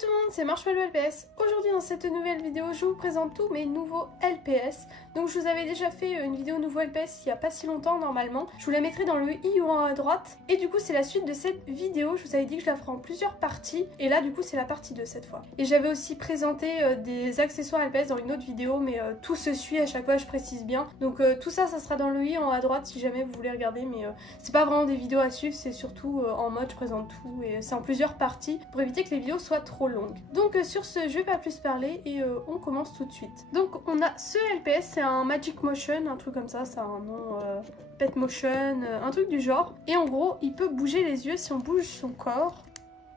tout le monde, c'est Marshmallow LPS. Aujourd'hui dans cette nouvelle vidéo, je vous présente tous mes nouveaux LPS. Donc je vous avais déjà fait une vidéo nouveau LPS il n'y a pas si longtemps normalement. Je vous la mettrai dans le i ou en haut à droite. Et du coup c'est la suite de cette vidéo. Je vous avais dit que je la ferai en plusieurs parties. Et là du coup c'est la partie 2 cette fois. Et j'avais aussi présenté des accessoires LPS dans une autre vidéo. Mais tout se suit à chaque fois, je précise bien. Donc tout ça, ça sera dans le i en haut à droite si jamais vous voulez regarder. Mais c'est pas vraiment des vidéos à suivre, c'est surtout en mode je présente tout. Et c'est en plusieurs parties pour éviter que les vidéos soient trop longues. Donc sur ce, je vais pas plus parler et on commence tout de suite. Donc on a ce LPS, c'est un Magic Motion, un truc comme ça a un nom Pet Motion, un truc du genre. Et en gros, il peut bouger les yeux si on bouge son corps,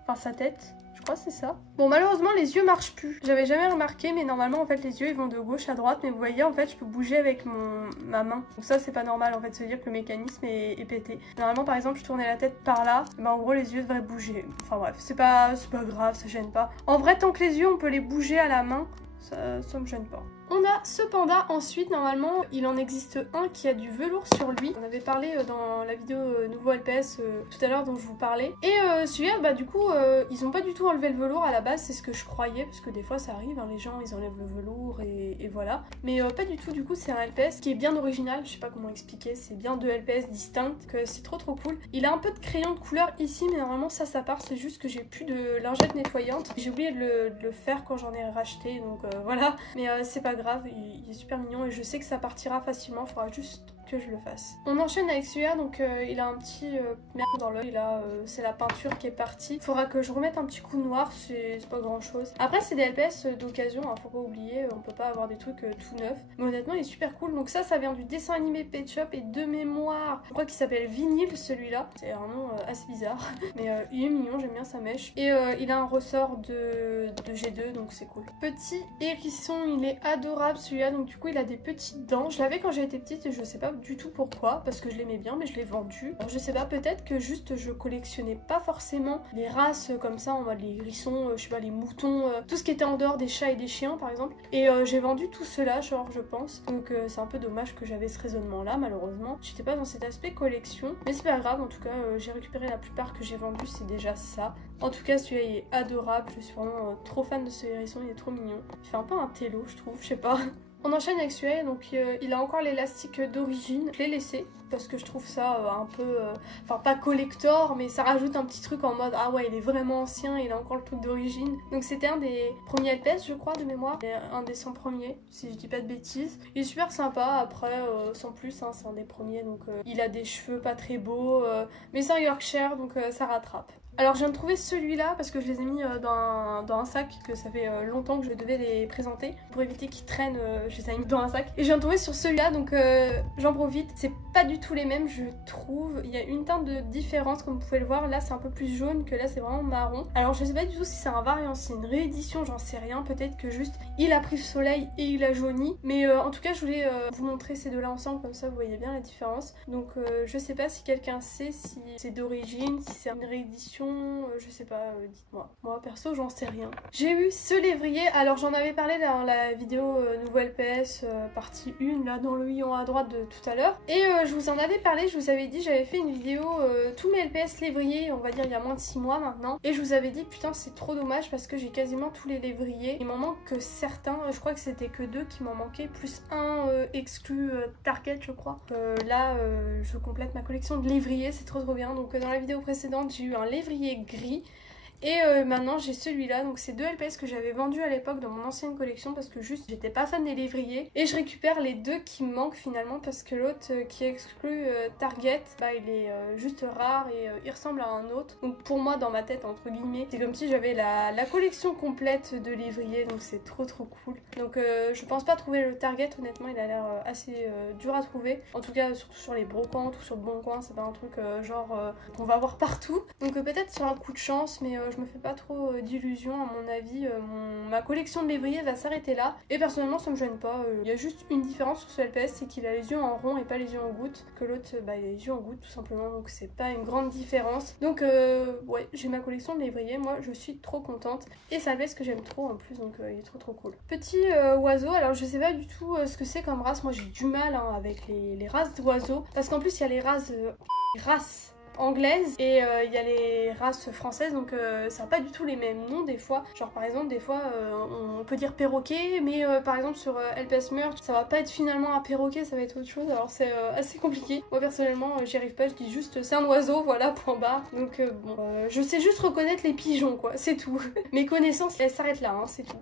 enfin sa tête. Je crois que c'est ça. Bon, malheureusement les yeux marchent plus. J'avais jamais remarqué, mais normalement en fait les yeux ils vont de gauche à droite. Mais vous voyez en fait je peux bouger avec ma main. Donc ça c'est pas normal en fait, ça veut dire que le mécanisme est pété. Normalement par exemple je tournais la tête par là, ben, en gros les yeux devraient bouger. Enfin bref, c'est pas grave, ça gêne pas. En vrai tant que les yeux on peut les bouger à la main, ça me gêne pas. On a ce panda ensuite, normalement il en existe un qui a du velours sur lui. On avait parlé dans la vidéo nouveau LPS tout à l'heure dont je vous parlais. Et celui-là bah du coup ils ont pas du tout enlevé le velours à la base, c'est ce que je croyais parce que des fois ça arrive, hein, les gens ils enlèvent le velours et voilà. Mais pas du tout, du coup c'est un LPS qui est bien original, je sais pas comment expliquer, c'est bien deux LPS distincts, que c'est trop cool. Il a un peu de crayon de couleur ici mais normalement ça part, c'est juste que j'ai plus de lingette nettoyante. J'ai oublié de le faire quand j'en ai racheté donc voilà. Mais c'est pas grave, il est super mignon et je sais que ça partira facilement, il faudra juste que je le fasse. On enchaîne avec celui-là, donc il a un petit merde dans l'œil là, c'est la peinture qui est partie. Il faudra que je remette un petit coup noir, c'est pas grand chose. Après c'est des LPS d'occasion, hein, faut pas oublier, on peut pas avoir des trucs tout neufs. Mais honnêtement il est super cool, donc ça vient du dessin animé Pet Shop et de mémoire, je crois qu'il s'appelle Vinyl celui-là. C'est un nom assez bizarre, mais il est mignon, j'aime bien sa mèche. Et il a un ressort de G2, donc c'est cool. Petit hérisson, il est adorable celui-là, donc du coup il a des petites dents. Je l'avais quand j'étais petite et je sais pas du tout pourquoi, parce que je l'aimais bien mais je l'ai vendu. Alors je sais pas, peut-être que juste je collectionnais pas forcément les races comme ça, en mode les hérissons, je sais pas, les moutons, tout ce qui était en dehors des chats et des chiens par exemple. Et j'ai vendu tout cela, genre je pense. Donc c'est un peu dommage que j'avais ce raisonnement là, malheureusement. J'étais pas dans cet aspect collection, mais c'est pas grave, en tout cas j'ai récupéré la plupart que j'ai vendu, c'est déjà ça. En tout cas celui-là il est adorable, je suis vraiment trop fan de ce hérisson, il est trop mignon. Il fait un peu un télo je trouve, je sais pas. On enchaîne avec celui-là, donc il a encore l'élastique d'origine. Je l'ai laissé parce que je trouve ça un peu, enfin pas collector, mais ça rajoute un petit truc en mode ah ouais il est vraiment ancien, il a encore le truc d'origine. Donc c'était un des premiers LPS je crois de mémoire, et un des 100 premiers si je dis pas de bêtises. Il est super sympa, après sans plus, hein, c'est un des premiers, donc il a des cheveux pas très beaux, mais c'est un Yorkshire donc ça rattrape. Alors je viens de trouver celui-là parce que je les ai mis dans un sac, que ça fait longtemps que je devais les présenter. Pour éviter qu'ils traînent, je les ai mis dans un sac. Et je viens de trouver sur celui-là, donc j'en profite. C'est pas du tout les mêmes je trouve. Il y a une teinte de différence comme vous pouvez le voir. Là c'est un peu plus jaune que là c'est vraiment marron. Alors je sais pas du tout si c'est un variant, si c'est une réédition, j'en sais rien. Peut-être que juste il a pris le soleil et il a jauni. Mais en tout cas je voulais vous montrer ces deux-là ensemble, comme ça vous voyez bien la différence. Donc je sais pas si quelqu'un sait si c'est d'origine, si c'est une réédition. Je sais pas, dites-moi. Moi perso j'en sais rien. J'ai eu ce lévrier, alors j'en avais parlé dans la vidéo nouveau LPS partie 1 là dans le i en haut à droite de tout à l'heure. Et je vous en avais parlé, je vous avais dit, j'avais fait une vidéo tous mes LPS lévriers, on va dire il y a moins de 6 mois maintenant. Et je vous avais dit putain c'est trop dommage parce que j'ai quasiment tous les lévriers. Il m'en manque que certains, je crois que c'était que 2 qui m'en manquaient, plus un exclu Target je crois. Là je complète ma collection de lévriers, c'est trop bien. Donc dans la vidéo précédente j'ai eu un lévrier gris et maintenant j'ai celui-là, donc c'est deux LPS que j'avais vendus à l'époque dans mon ancienne collection parce que juste j'étais pas fan des lévriers et je récupère les deux qui me manquent finalement parce que l'autre qui exclut Target, bah il est juste rare et il ressemble à un autre, donc pour moi dans ma tête entre guillemets c'est comme si j'avais la collection complète de lévriers, donc c'est trop cool. Donc je pense pas trouver le Target, honnêtement il a l'air assez dur à trouver, en tout cas surtout sur les brocantes ou sur le bon coin, c'est pas un truc genre qu'on va voir partout, donc peut-être sur un coup de chance, mais je me fais pas trop d'illusions. À mon avis ma collection de lévriers va s'arrêter là et personnellement ça me gêne pas. Il y a juste une différence sur ce LPS, c'est qu'il a les yeux en rond et pas les yeux en goutte, que l'autre bah il a les yeux en goutte tout simplement, donc c'est pas une grande différence. Donc ouais, j'ai ma collection de lévriers, moi je suis trop contente et ça LPS que j'aime trop en plus, donc il est trop cool. Petit oiseau, alors je sais pas du tout ce que c'est comme race, moi j'ai du mal hein, avec les races d'oiseaux parce qu'en plus il y a les races anglaises et il y a les races françaises, donc ça n'a pas du tout les mêmes noms des fois. Genre par exemple des fois on peut dire perroquet, mais par exemple sur LPS Merge ça va pas être finalement un perroquet, ça va être autre chose, alors c'est assez compliqué. Moi personnellement j'y arrive pas, je dis juste c'est un oiseau, voilà, point barre. Donc bon, je sais juste reconnaître les pigeons quoi, c'est tout. Mes connaissances elles s'arrêtent là, hein, c'est tout.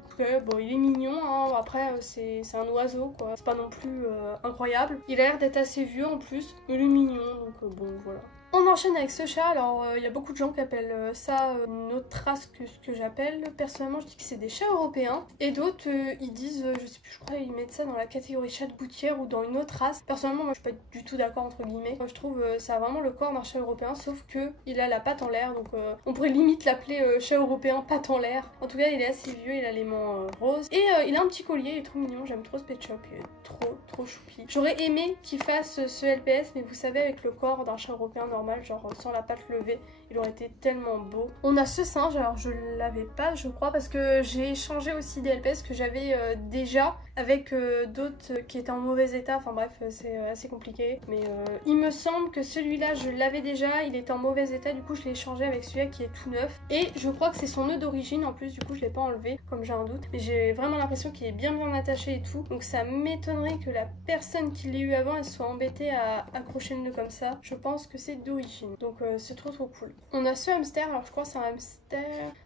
Bon il est mignon, hein. Après c'est un oiseau quoi, c'est pas non plus incroyable. Il a l'air d'être assez vieux en plus, il est mignon, donc bon voilà. On enchaîne avec ce chat. Alors il y a beaucoup de gens qui appellent ça une autre race que ce que j'appelle. Personnellement je dis que c'est des chats européens, et d'autres ils disent, je sais plus, je crois ils mettent ça dans la catégorie chat de gouttière ou dans une autre race. Personnellement moi je suis pas du tout d'accord entre guillemets. Moi, je trouve ça a vraiment le corps d'un chat européen, sauf que il a la patte en l'air, donc on pourrait limite l'appeler chat européen patte en l'air. En tout cas il est assez vieux, il a les mains roses, et il a un petit collier, il est trop mignon, j'aime trop ce pet shop, il est trop choupi. J'aurais aimé qu'il fasse ce LPS, mais vous savez avec le corps d'un chat européen normal, genre sans la patte levée, il aurait été tellement beau. On a ce singe, alors je l'avais pas je crois, parce que j'ai changé aussi des LPS que j'avais déjà avec d'autres qui étaient en mauvais état, enfin bref c'est assez compliqué, mais il me semble que celui-là je l'avais déjà, il était en mauvais état, du coup je l'ai changé avec celui-là qui est tout neuf, et je crois que c'est son nœud d'origine en plus, du coup je l'ai pas enlevé comme j'ai un doute, mais j'ai vraiment l'impression qu'il est bien attaché et tout, donc ça m'étonnerait que la personne qui l'ait eu avant elle soit embêtée à accrocher le nœud comme ça. Je pense que c'est d'origine, donc c'est trop cool. On a ce hamster, alors je crois que c'est un hamster,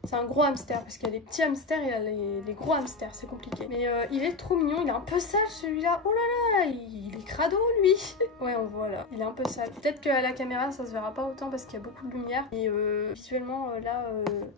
c'est un gros hamster parce qu'il y a les petits hamsters et il y a les gros hamsters, c'est compliqué, mais il est trop mignon, il est un peu sale celui-là, oh là là, il est crado lui. Ouais on voit là, il est un peu sale, peut-être qu'à la caméra ça se verra pas autant parce qu'il y a beaucoup de lumière, et visuellement là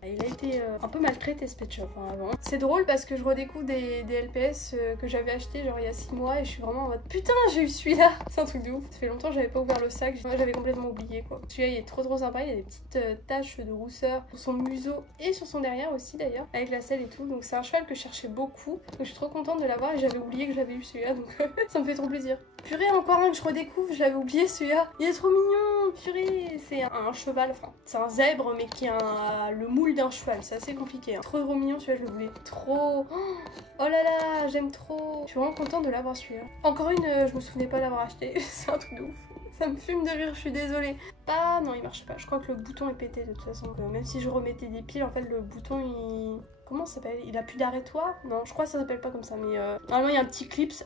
il a été un peu maltraité ce pet shop hein, avant. C'est drôle parce que je redécouvre des LPS que j'avais acheté genre il y a 6 mois et je suis vraiment en mode putain j'ai eu celui-là, c'est un truc de ouf. Ça fait longtemps que j'avais pas ouvert le sac, j'avais complètement oublié quoi. Celui-là il est trop sympa, il y a des petites taches de rousseur sur son museau et sur son derrière aussi d'ailleurs, avec la selle et tout, donc c'est un cheval que je cherchais beaucoup, donc je suis trop contente de l'avoir et j'avais oublié que j'avais eu celui-là, donc ça me fait trop plaisir. Purée, encore un que je redécouvre, je l'avais oublié celui-là, il est trop mignon, purée. C'est un cheval, enfin c'est un zèbre mais qui a le moule d'un cheval, c'est assez compliqué hein. Trop mignon celui-là, je le voulais trop. Oh là là, j'aime trop. Je suis vraiment contente de l'avoir celui-là. Encore une, je me souvenais pas l'avoir acheté, c'est un truc de ouf. Ça me fume de rire, je suis désolée. Ah non, il marche pas. Je crois que le bouton est pété de toute façon. Même si je remettais des piles, en fait, le bouton, il... Comment ça s'appelle? Il a plus d'arrêtoir? Non, je crois que ça s'appelle pas comme ça, mais normalement, il y a un petit clips.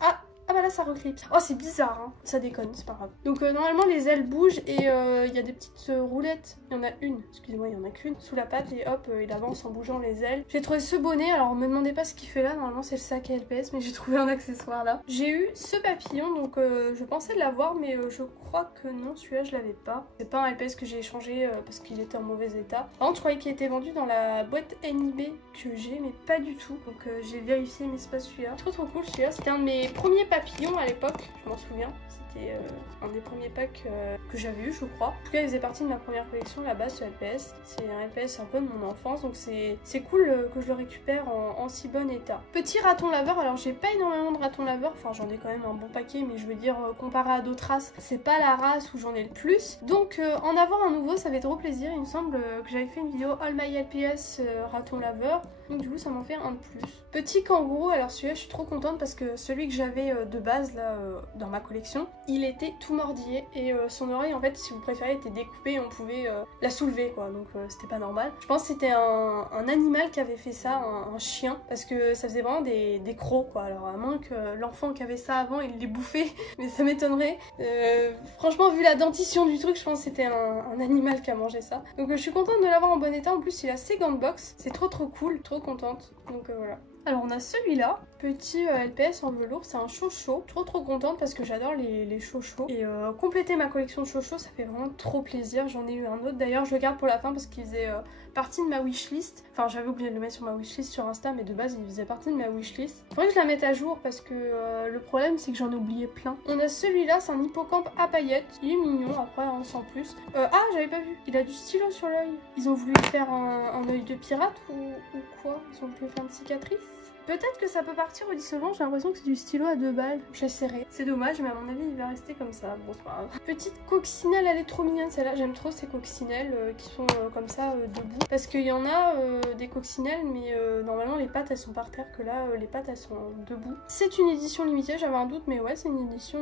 Ah bah là ça reclipse. Oh c'est bizarre hein. Ça déconne, c'est pas grave. Donc normalement les ailes bougent et il y a des petites roulettes. Il y en a une, excusez-moi il y en a qu'une, sous la patte et hop il avance en bougeant les ailes. J'ai trouvé ce bonnet, alors me demandez pas ce qu'il fait là, normalement c'est le sac à LPS, mais j'ai trouvé un accessoire là. J'ai eu ce papillon, donc je pensais l'avoir mais je crois que non, celui-là je l'avais pas. C'est pas un LPS que j'ai échangé parce qu'il était en mauvais état. Par contre je croyais qu'il était vendu dans la boîte NIB que j'ai, mais pas du tout. Donc j'ai vérifié mais c'est pas celui-là. Trop cool celui-là, c'était un de mes premiers papillons à l'époque, je m'en souviens. C'était un des premiers packs que j'avais eu je crois. En tout cas il faisait partie de ma première collection là-bas ce LPS. C'est un LPS un peu de mon enfance, donc c'est cool que je le récupère en si bon état. Petit raton laveur, alors j'ai pas énormément de ratons laveurs, enfin j'en ai quand même un bon paquet, mais je veux dire comparé à d'autres races, c'est pas la race où j'en ai le plus. Donc en avoir un nouveau ça fait trop plaisir. Il me semble que j'avais fait une vidéo All My LPS raton laveur, donc du coup ça m'en fait un de plus. Petit kangourou, alors celui-là je suis trop contente parce que celui que j'avais de base là dans ma collection, il était tout mordillé et son oreille en fait si vous préférez était découpée et on pouvait la soulever quoi, donc c'était pas normal. Je pense que c'était un animal qui avait fait ça, un chien, parce que ça faisait vraiment des crocs quoi. Alors à moins que l'enfant qui avait ça avant il les bouffait, mais ça m'étonnerait. Franchement vu la dentition du truc je pense que c'était un animal qui a mangé ça. Donc je suis contente de l'avoir en bon état, en plus il a ses gants de boxe, c'est trop cool, trop contente, donc voilà. Alors on a celui-là, petit LPS en velours, c'est un chocho. Trop contente parce que j'adore les chochos. Et compléter ma collection de chochos, ça fait vraiment trop plaisir. J'en ai eu un autre d'ailleurs, je le garde pour la fin parce qu'il faisait partie de ma wishlist. Enfin j'avais oublié de le mettre sur ma wishlist sur Insta, mais de base il faisait partie de ma wishlist. Faudrait que je la mette à jour parce que le problème c'est que j'en ai oublié plein. On a celui-là, c'est un hippocampe à paillettes. Il est mignon, après on sent plus. Ah j'avais pas vu, il a du stylo sur l'œil. Ils ont voulu faire un œil de pirate ou quoi? Ils ont voulu faire une cicatrice? Peut-être que ça peut partir au dissolvant, j'ai l'impression que c'est du stylo à 2 balles. J'essaierai. C'est dommage, mais à mon avis, il va rester comme ça. Bon, c'est pas grave. Petite coccinelle, elle est trop mignonne celle-là. J'aime trop ces coccinelles qui sont comme ça debout. Parce qu'il y en a des coccinelles, mais normalement les pattes elles sont par terre, que là les pattes elles sont debout. C'est une édition limitée, j'avais un doute, mais ouais, c'est une édition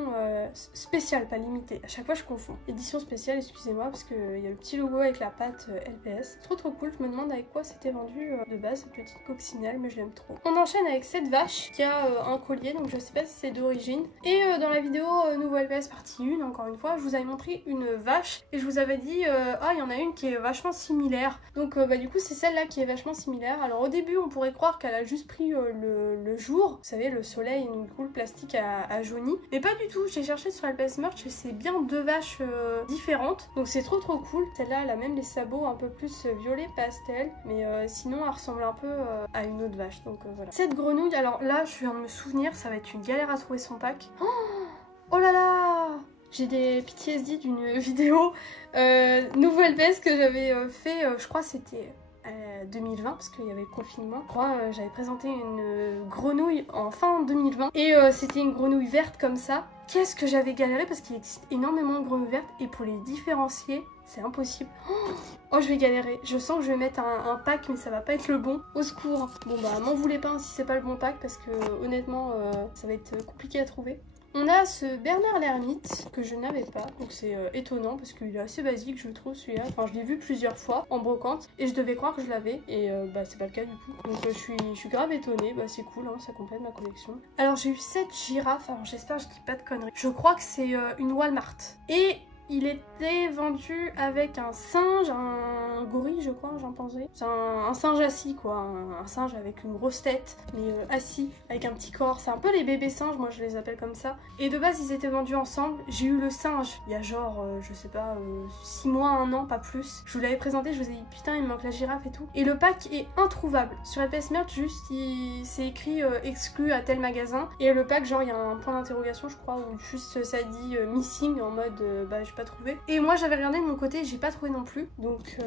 spéciale, pas limitée. À chaque fois je confonds. Édition spéciale, excusez-moi, parce qu'il y a le petit logo avec la patte LPS. Trop cool. Je me demande avec quoi c'était vendu de base cette petite coccinelle, mais je l'aime trop. On enchaîne avec cette vache qui a un collier, donc je sais pas si c'est d'origine. Et dans la vidéo nouveau LPS partie 1, encore une fois, je vous avais montré une vache et je vous avais dit ah, il y en a une qui est vachement similaire. Donc du coup c'est celle-là qui est vachement similaire. Alors au début on pourrait croire qu'elle a juste pris le jour, vous savez, le soleil, et du coup le plastique a jauni, mais pas du tout. J'ai cherché sur LPS Merch et c'est bien 2 vaches différentes, donc c'est trop cool. Celle-là elle a même les sabots un peu plus violet pastel, mais sinon elle ressemble un peu à une autre vache, donc voilà. Cette grenouille, alors là je viens de me souvenir, ça va être une galère à trouver son pack. Oh là là, j'ai des PTSD d'une vidéo nouveau LPS que j'avais fait, je crois c'était 2020 parce qu'il y avait le confinement. Je crois j'avais présenté une grenouille en fin 2020 et c'était une grenouille verte comme ça. Qu'est-ce que j'avais galéré parce qu'il existe énormément de grenouilles vertes et pour les différencier c'est impossible. Oh je vais galérer, je sens que je vais mettre un pack mais ça va pas être le bon. Au secours. Bon bah m'en voulez pas si c'est pas le bon pack parce que honnêtement ça va être compliqué à trouver. On a ce Bernard l'Ermite que je n'avais pas, donc c'est étonnant parce qu'il est assez basique je trouve celui-là. Enfin je l'ai vu plusieurs fois en brocante et je devais croire que je l'avais et bah c'est pas le cas du coup. Donc je suis grave étonnée, bah c'est cool, hein, ça complète ma collection. Alors j'ai eu cette girafe, alors j'espère que je dis pas de conneries. Je crois que c'est une Walmart. Et il était vendu avec un singe, un gorille je crois, j'en pensais. C'est un singe assis quoi, un singe avec une grosse tête, mais assis, avec un petit corps. C'est un peu les bébés singes, moi je les appelle comme ça. Et de base ils étaient vendus ensemble. J'ai eu le singe il y a genre, je sais pas, 6 mois, 1 an, pas plus. Je vous l'avais présenté, je vous ai dit putain il me manque la girafe et tout. Et le pack est introuvable. Sur LPS Merch juste c'est écrit exclu à tel magasin. Et le pack genre il y a un point d'interrogation je crois, où juste ça dit missing en mode bah j'ai pas trouvé. Et moi j'avais regardé de mon côté, j'ai pas trouvé non plus, donc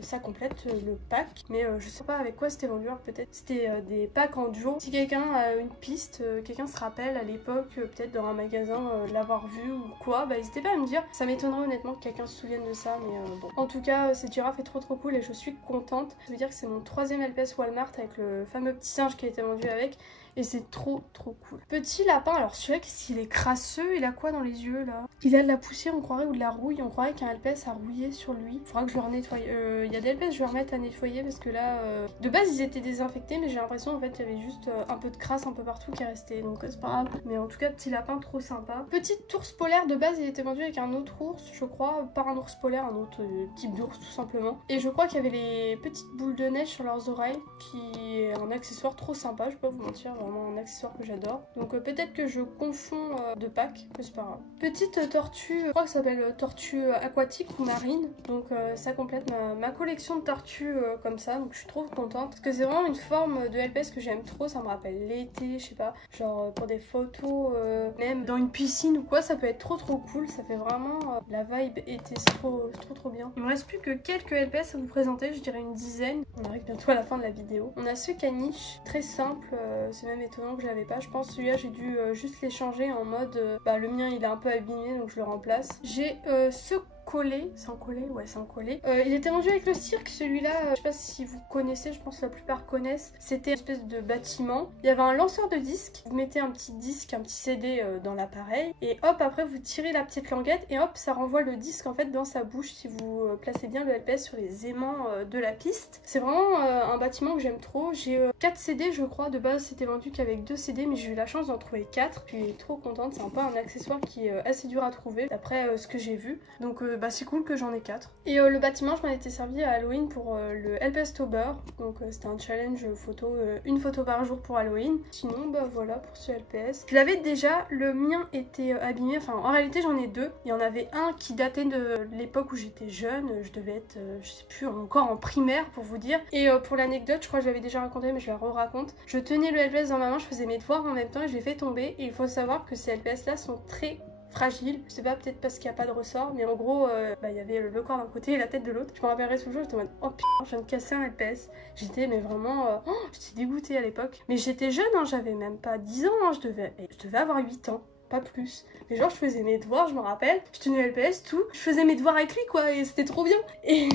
ça complète le pack, mais je sais pas avec quoi c'était vendu. Peut-être c'était des packs en duo. Si quelqu'un a une piste, quelqu'un se rappelle à l'époque peut-être dans un magasin l'avoir vu ou quoi, bah n'hésitez pas à me dire. Ça m'étonnerait honnêtement que quelqu'un se souvienne de ça, mais bon. En tout cas cette girafe est trop cool et je suis contente. Je veux dire que c'est mon 3e LPS Walmart avec le fameux petit singe qui a été vendu avec. Et c'est trop cool. Petit lapin, alors celui-là, qu'est-ce qu'il est crasseux, il a quoi dans les yeux là? Il a de la poussière on croirait, ou de la rouille, on croirait qu'un LPS a rouillé sur lui. Faudra que je le renettoie. Il y a des LPS je vais remettre à nettoyer parce que là, de base ils étaient désinfectés, mais j'ai l'impression en fait il y avait juste un peu de crasse un peu partout qui est resté. Donc c'est pas grave. Mais en tout cas, petit lapin trop sympa. Petite ours polaire, de base il était vendu avec un autre ours, je crois, pas un ours polaire, un autre type d'ours tout simplement. Et je crois qu'il y avait les petites boules de neige sur leurs oreilles, qui est un accessoire trop sympa, je vais pas vous mentir, vraiment un accessoire que j'adore. Donc peut-être que je confonds de pack, mais c'est pas grave. Petite tortue, je crois que ça s'appelle tortue aquatique ou marine. Donc ça complète ma collection de tortues comme ça, donc je suis trop contente. Parce que c'est vraiment une forme de LPS que j'aime trop, ça me rappelle l'été, je sais pas, genre pour des photos, même dans une piscine ou quoi, ça peut être trop cool. Ça fait vraiment la vibe été, c'est trop bien. Il me reste plus que quelques LPS à vous présenter, je dirais une dizaine. On arrive bientôt à la fin de la vidéo. On a ce caniche, très simple, c'est même étonnant que je l'avais pas. Je pense que celui-là j'ai dû juste l'échanger en mode bah le mien il est un peu abîmé donc je le remplace. J'ai ce collet, c'est un collet, ouais c'est un collet. Il était vendu avec le cirque, celui-là, je sais pas si vous connaissez, je pense que la plupart connaissent. C'était une espèce de bâtiment. Il y avait un lanceur de disques, vous mettez un petit disque, un petit CD dans l'appareil et hop après vous tirez la petite languette et hop ça renvoie le disque en fait dans sa bouche si vous placez bien le LPS sur les aimants de la piste. C'est vraiment un bâtiment que j'aime trop. J'ai 4 CD je crois, de base c'était vendu qu'avec 2 CD mais j'ai eu la chance d'en trouver 4. Je suis trop contente, c'est un peu un accessoire qui est assez dur à trouver d'après ce que j'ai vu. Donc bah c'est cool que j'en ai 4. Et le bâtiment je m'en étais servi à Halloween pour le LPS Tober. Donc c'était un challenge photo, une photo par jour pour Halloween. Sinon bah voilà pour ce LPS. Je l'avais déjà, le mien était abîmé, enfin en réalité j'en ai 2. Il y en avait un qui datait de l'époque où j'étais jeune, je devais être je sais plus encore en primaire pour vous dire. Et pour l'anecdote je crois que je l'avais déjà raconté mais je la re-raconte. Je tenais le LPS dans ma main, je faisais mes devoirs en même temps et je l'ai fait tomber. Et il faut savoir que ces LPS là sont très fragile. Je sais pas, peut-être parce qu'il n'y a pas de ressort, mais en gros, il y avait le corps d'un côté et la tête de l'autre. Je me rappellerai toujours, j'étais en mode oh putain, je viens de casser un LPS. J'étais mais vraiment, j'étais dégoûtée à l'époque. Mais j'étais jeune, hein, j'avais même pas 10 ans, hein, je devais avoir 8 ans. Pas plus. Mais genre je faisais mes devoirs, je me rappelle, je tenais le LPS, tout. Je faisais mes devoirs avec lui quoi et c'était trop bien. Et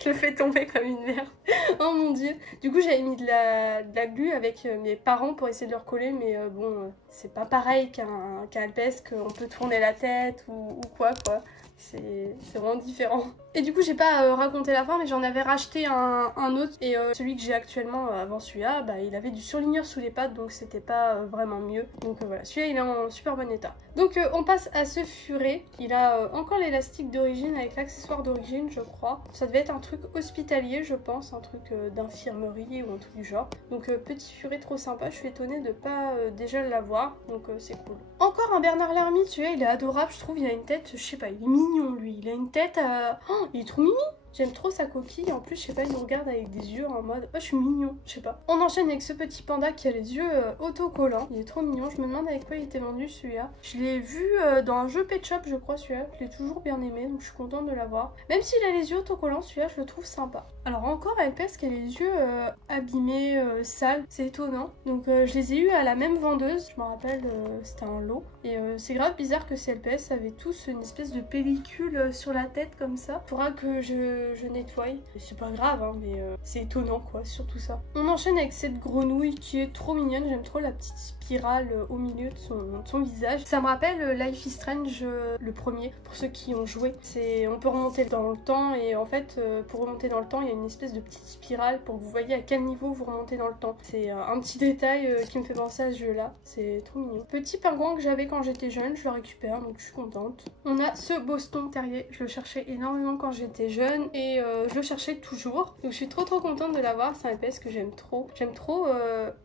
je le fais tomber comme une merde. Oh mon dieu. Du coup j'avais mis de la glu avec mes parents pour essayer de le recoller, mais bon, c'est pas pareil qu'un LPS qu'on peut tourner la tête ou quoi. C'est vraiment différent. Et du coup j'ai pas raconté la fin, mais j'en avais racheté un autre. Et celui que j'ai actuellement avant celui-là, il avait du surligneur sous les pattes, donc c'était pas vraiment mieux. Donc voilà, celui-là il est en super bon état. Donc on passe à ce furet. Il a encore l'élastique d'origine avec l'accessoire d'origine je crois. Ça devait être un truc hospitalier je pense, un truc d'infirmerie ou un truc du genre. Donc petit furet trop sympa, je suis étonnée de pas déjà l'avoir, donc c'est cool. Encore un Bernard Lhermitte, celui-là il est adorable je trouve, il a une tête, je sais pas, il est mignon lui, il a une tête, oh, il est trop mimi. J'aime trop sa coquille, en plus je sais pas, il nous regarde avec des yeux en mode oh je suis mignon, je sais pas. On enchaîne avec ce petit panda qui a les yeux autocollants, il est trop mignon, je me demande avec quoi il était vendu celui-là. Je l'ai vu dans un jeu Pet Shop je crois celui-là, je l'ai toujours bien aimé donc je suis contente de l'avoir. Même s'il a les yeux autocollants celui-là je le trouve sympa. Alors encore LPS qui a les yeux abîmés, sales, c'est étonnant. Donc je les ai eu à la même vendeuse, je me rappelle c'était un lot. Et c'est grave bizarre que ces LPS avaient tous une espèce de pellicule sur la tête comme ça. Faudra que je nettoie. C'est pas grave hein, mais c'est étonnant quoi, surtout ça. On enchaîne avec cette grenouille qui est trop mignonne, j'aime trop la petite spirale au milieu de son visage. Ça me rappelle Life is Strange le premier, pour ceux qui ont joué. On peut remonter dans le temps et en fait pour remonter dans le temps il y a une espèce de petite spirale pour que vous voyez à quel niveau vous remontez dans le temps. C'est un petit détail qui me fait penser à ce jeu là, c'est trop mignon. Petit pingouin que j'avais quand j'étais jeune, je le récupère donc je suis contente. On a ce Boston Terrier, je le cherchais énormément quand j'étais jeune et je le cherchais toujours. Donc je suis trop contente de l'avoir, c'est un LPS que j'aime trop. J'aime trop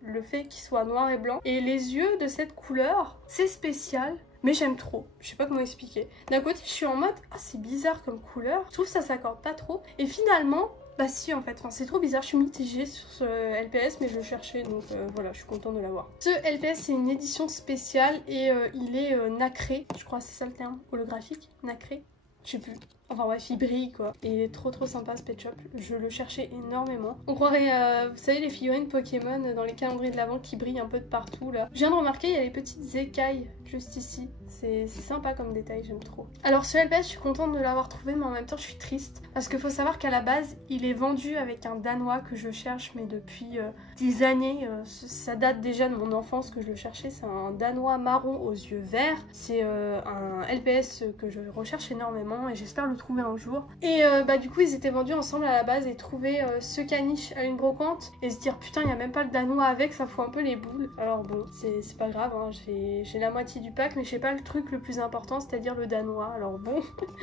le fait qu'il soit noir et blanc. Et les yeux de cette couleur, c'est spécial. Mais j'aime trop, je sais pas comment expliquer. D'un côté je suis en mode, ah c'est bizarre comme couleur, je trouve que ça s'accorde pas trop. Et finalement, bah si en fait, enfin, c'est trop bizarre, je suis mitigée sur ce LPS mais je le cherchais donc voilà, je suis contente de l'avoir. Ce LPS c'est une édition spéciale et il est nacré, je crois c'est ça le terme, holographique, nacré, je sais plus. Enfin bref, il brille quoi. Et il est trop sympa ce Pet Shop. Je le cherchais énormément. On croirait, vous savez, les figurines Pokémon dans les calendriers de l'Avent qui brillent un peu de partout là. Je viens de remarquer, il y a les petites écailles juste ici. C'est sympa comme détail, j'aime trop. Alors ce LPS, je suis contente de l'avoir trouvé, mais en même temps je suis triste. Parce qu'il faut savoir qu'à la base, il est vendu avec un Danois que je cherche, mais depuis des années. Ça date déjà de mon enfance que je le cherchais. C'est un Danois marron aux yeux verts. C'est un LPS que je recherche énormément et j'espère le trouver un jour. Et du coup ils étaient vendus ensemble à la base et trouver ce caniche à une brocante et se dire putain il n'y a même pas le Danois avec, ça fout un peu les boules. Alors bon c'est pas grave hein, j'ai la moitié du pack mais je sais pas le truc le plus important, c'est-à-dire le Danois. Alors bon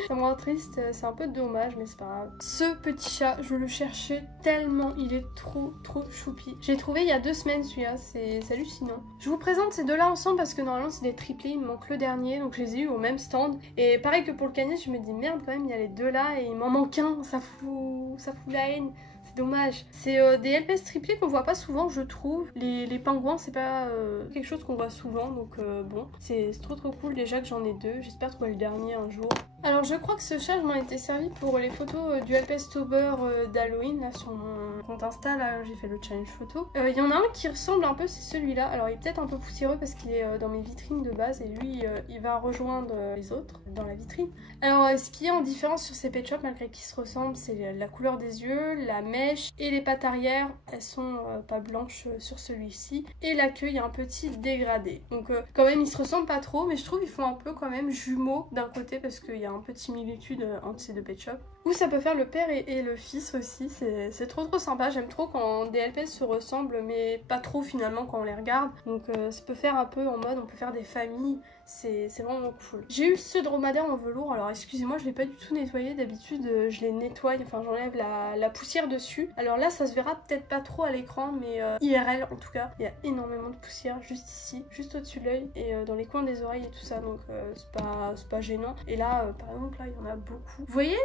ça me rend triste, c'est un peu dommage mais c'est pas grave. Ce petit chat je le cherchais tellement, il est trop choupi. J'ai trouvé il y a 2 semaines celui-là, c'est hallucinant. Je vous présente ces deux là ensemble parce que normalement c'est des triplés, il me manque le dernier donc je les ai eu au même stand. Et pareil que pour le caniche je me dis merde quand même il y a les deux là et il m'en manque un, ça fout la haine. C'est dommage. C'est des LPS triplés qu'on voit pas souvent je trouve. Les pingouins c'est pas quelque chose qu'on voit souvent donc bon. C'est trop cool déjà que j'en ai 2. J'espère trouver le dernier un jour. Alors je crois que ce chat je m'en étais servi pour les photos du LPS Tober d'Halloween là sur mon compte Insta là j'ai fait le challenge photo. Il y en a un qui ressemble un peu, c'est celui-là. Alors il est peut-être un peu poussiéreux parce qu'il est dans mes vitrines de base et lui il va rejoindre les autres dans la vitrine. Alors ce qui est en différence sur ces Pet Shop malgré qu'ils se ressemblent c'est la couleur des yeux, la mèche et les pattes arrière elles sont pas blanches sur celui-ci et la queue il y a un petit dégradé. Donc quand même ils se ressemblent pas trop mais je trouve ils font un peu quand même jumeaux d'un côté parce qu'il y a un peu de similitude entre ces deux Pet Shop. Ou ça peut faire le père et le fils aussi, c'est trop sympa. J'aime trop quand des LPS se ressemblent mais pas trop finalement quand on les regarde. Donc ça peut faire un peu en mode on peut faire des familles, c'est vraiment cool. J'ai eu ce dromadaire en velours, alors excusez-moi je l'ai pas du tout nettoyé, d'habitude je les nettoie, enfin j'enlève la poussière dessus. Alors là ça se verra peut-être pas trop à l'écran mais IRL en tout cas, il y a énormément de poussière juste ici, juste au-dessus de l'œil et dans les coins des oreilles et tout ça donc c'est pas gênant. Et là par exemple là il y en a beaucoup. Vous voyez?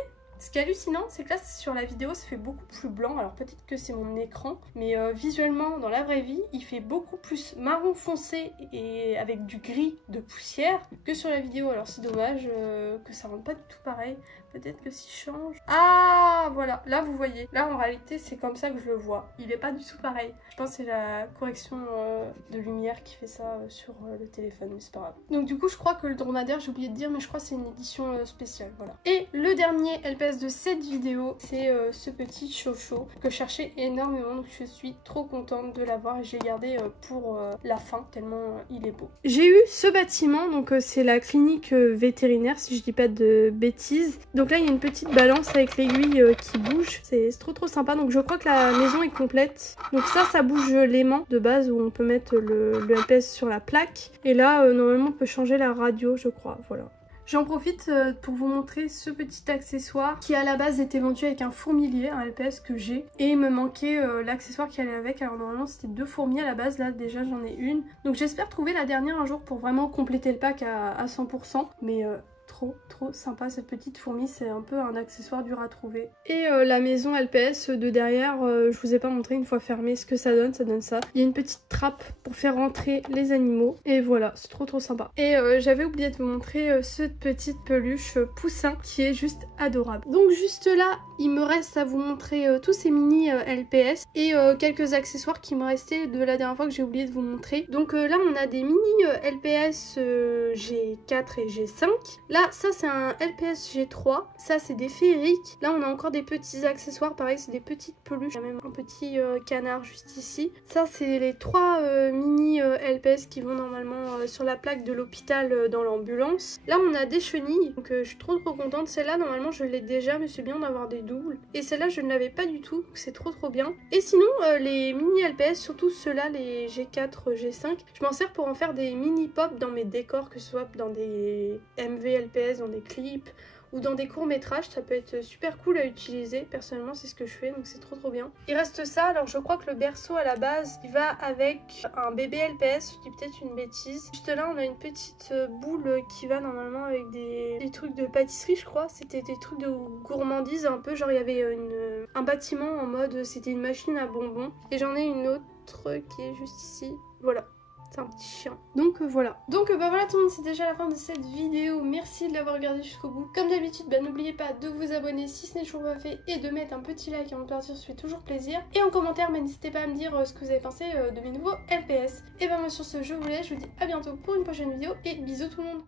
Ce qui est hallucinant, c'est que là sur la vidéo ça fait beaucoup plus blanc, alors peut-être que c'est mon écran, mais visuellement dans la vraie vie il fait beaucoup plus marron foncé et avec du gris de poussière que sur la vidéo. Alors c'est dommage que ça rende pas du tout pareil. Peut-être que si je change... Ah voilà, là vous voyez. Là en réalité c'est comme ça que je le vois. Il est pas du tout pareil. Je pense que c'est la correction de lumière qui fait ça sur le téléphone, mais c'est pas grave. Donc du coup je crois que le dromadaire, j'ai oublié de dire, mais je crois que c'est une édition spéciale, voilà. Et le dernier LPS de cette vidéo, c'est ce petit Chocho que je cherchais énormément. Donc je suis trop contente de l'avoir et je l'ai gardé pour la fin, tellement il est beau. J'ai eu ce bâtiment, donc c'est la clinique vétérinaire si je dis pas de bêtises. Donc là il y a une petite balance avec l'aiguille qui bouge, c'est trop sympa. Donc je crois que la maison est complète. Donc ça bouge l'aimant de base où on peut mettre le LPS sur la plaque. Et là normalement on peut changer la radio je crois, voilà. J'en profite pour vous montrer ce petit accessoire qui à la base était vendu avec un fourmilier, un LPS que j'ai, et il me manquait l'accessoire qui allait avec. Alors normalement c'était 2 fourmis à la base, là déjà j'en ai une. Donc j'espère trouver la dernière un jour pour vraiment compléter le pack à 100%, mais trop sympa cette petite fourmi, c'est un peu un accessoire dur à trouver. Et la maison LPS de derrière, je vous ai pas montré une fois fermée ce que ça donne ça. Il y a une petite trappe pour faire rentrer les animaux et voilà, c'est trop sympa. Et j'avais oublié de vous montrer cette petite peluche poussin qui est juste adorable. Donc juste là, il me reste à vous montrer tous ces mini LPS et quelques accessoires qui me restaient de la dernière fois que j'ai oublié de vous montrer. Donc là on a des mini LPS G4 et G5. Là ça c'est un LPS G3, ça c'est des féeriques. Là on a encore des petits accessoires, pareil c'est des petites peluches. Il y a même un petit canard juste ici. Ça c'est les 3 mini LPS qui vont normalement sur la plaque de l'hôpital dans l'ambulance. Là on a des chenilles, donc je suis trop contente. Celle-là normalement je l'ai déjà, mais c'est bien d'avoir des doubles. Et celle-là je ne l'avais pas du tout, donc c'est trop bien. Et sinon les mini LPS, surtout ceux-là, les G4, G5, je m'en sers pour en faire des mini pop dans mes décors, que ce soit dans des MV LPS, dans des clips ou dans des courts-métrages. Ça peut être super cool à utiliser. Personnellement c'est ce que je fais, donc c'est trop bien. Il reste ça, alors je crois que le berceau à la base il va avec un bébé LPS, je dis peut-être une bêtise. Juste là on a une petite boule qui va normalement avec des trucs de pâtisserie, je crois. C'était des trucs de gourmandise un peu, genre il y avait un bâtiment en mode c'était une machine à bonbons. Et j'en ai une autre qui est juste ici, voilà. C'est un petit chien. Donc voilà. Donc bah voilà tout le monde, c'est déjà la fin de cette vidéo. Merci de l'avoir regardé jusqu'au bout. Comme d'habitude, bah n'oubliez pas de vous abonner si ce n'est toujours pas fait et de mettre un petit like avant de partir, ça fait toujours plaisir. Et en commentaire, n'hésitez pas à me dire ce que vous avez pensé de mes nouveaux LPS. Et bah moi sur ce, je vous laisse, je vous dis à bientôt pour une prochaine vidéo et bisous tout le monde.